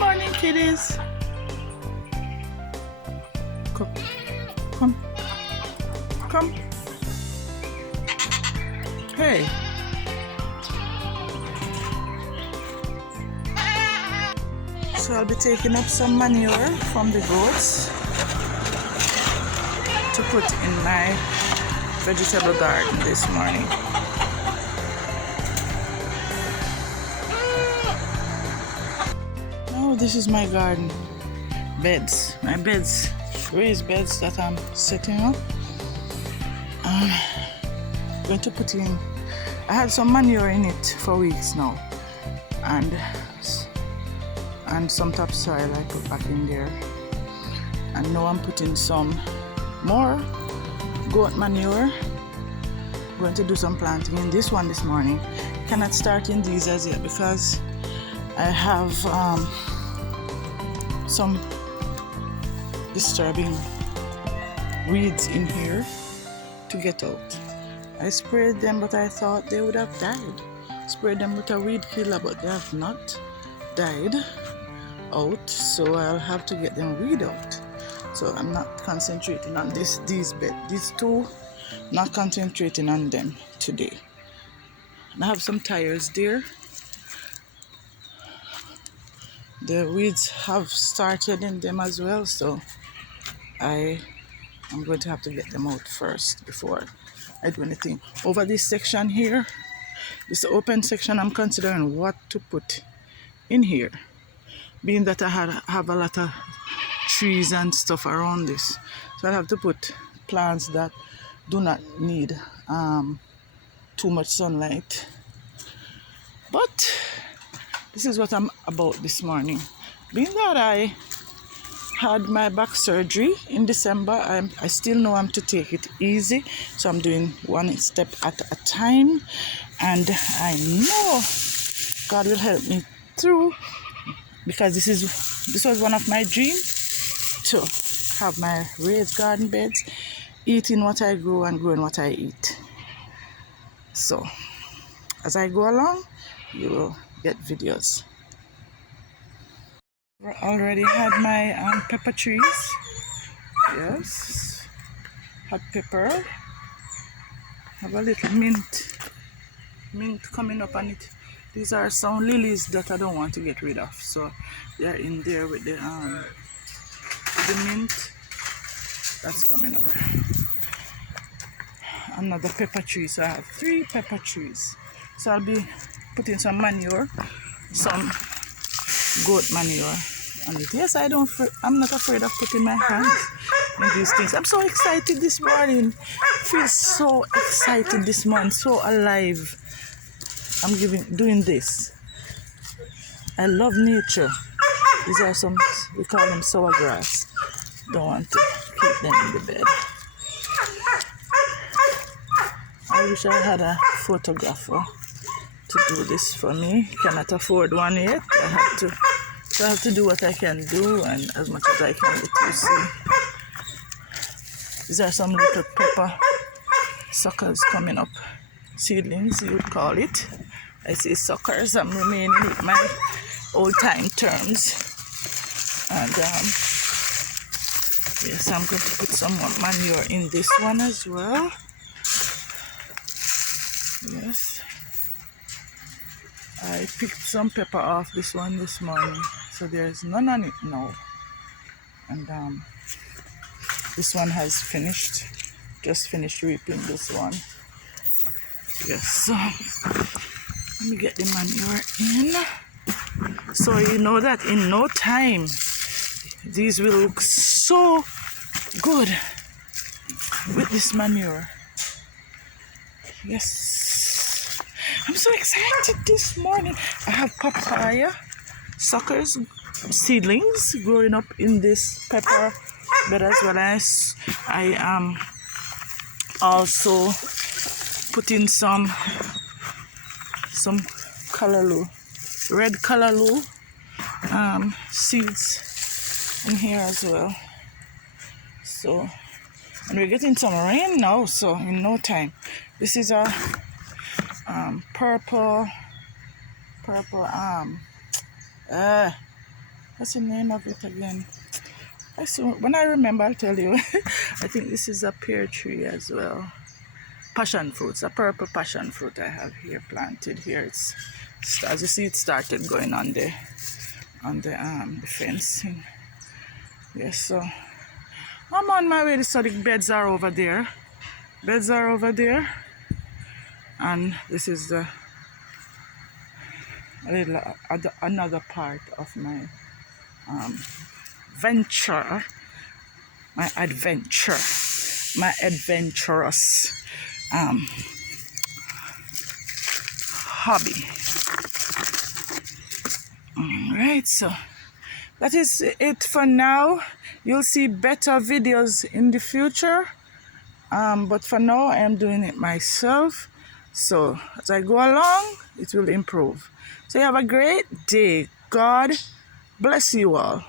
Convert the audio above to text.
Morning, kitties. Come, come, come. Hey. So I'll be taking up some manure from the goats to put in my vegetable garden this morning. Oh, this is my garden. Beds. My beds. Raised beds that I'm setting up. I'm going to put in. I had some manure in it for weeks now. And some topsoil I put back in there. And now I'm putting some more goat manure. I'm going to do some planting in this one this morning. Cannot start in these as yet because I have some disturbing weeds in here to get out. I sprayed them, but I thought they would have died. Sprayed them with a weed killer, but they have not died out, so I'll have to get them weed out. So I'm not concentrating on these two, not concentrating on them today. And I have some tires there. The weeds have started in them as well, so I'm going to have to get them out first before I do anything. Over this section here, this open section, I'm considering what to put in here. Being that I have a lot of trees and stuff around this, so I have to put plants that do not need too much sunlight. But this is what I'm about this morning. Being that I had my back surgery in December, I still know I'm to take it easy, so I'm doing one step at a time, and I know God will help me through, because this was one of my dreams, to have my raised garden beds, eating what I grow and growing what I eat. So as I go along, you will get videos. I already had my pepper trees. Yes, hot pepper. Have a little mint coming up on it. These are some lilies that I don't want to get rid of, so they're in there with the mint that's coming up. Another pepper tree, so I have 3 pepper trees. So I'll be putting some manure, some goat manure on it. Yes, I'm not afraid of putting my hands in these things. I'm so excited this morning. I feel so excited this morning, so alive. I'm doing this. I love nature. These are some, we call them sour grass. Don't want to keep them in the bed. I wish I had a photographer to do this for me. Cannot afford one yet. I have to do what I can do, and as much as I can let you see. These are some little pepper suckers coming up. Seedlings, you would call it. I say suckers. I'm remaining with my old-time terms. And yes, I'm going to put some more manure in this one as well. Yes. I picked some pepper off this one this morning, so there's none on it now. And this one has finished. Just finished reaping this one. Yes, so let me get the manure in. So you know that in no time, these will look so good with this manure. Yes, I'm so excited this morning. I have papaya suckers, seedlings growing up in this pepper bed as well as I am also putting some callaloo, red callaloo seeds in here as well. So, and we're getting some rain now, so in no time. This is a purple What's the name of it again? When I remember, I'll tell you. I think this is a pear tree as well. Passion fruits, a purple passion fruit I have here planted here. It's as you see, it started going on the fencing. Yes, so I'm on my way. So the beds are over there. Beds are over there, and this is the another part of my venture, my adventure, my adventurous hobby. All right, so that is it for now. You'll see better videos in the future, but for now I am doing it myself. So as I go along, it will improve. So you have a great day. God bless you all.